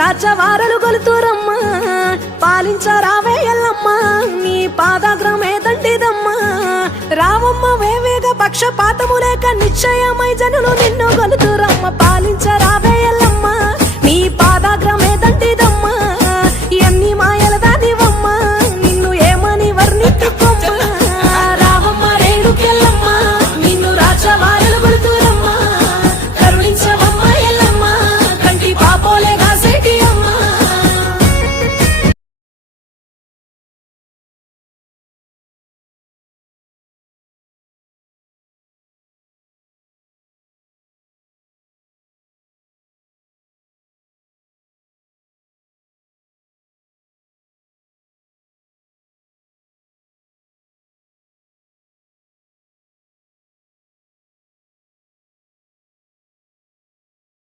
రాచవారలు గొలుతురమ్మా పాలించరావే ఎల్లమ్మ నీ పాదాగ్రమే దండిదమ్మా రావమ్మ వేవేగ పక్షపాతము లేక నిశ్చయమై జనులు నిన్ను గొలుతురమ్మ పాలించ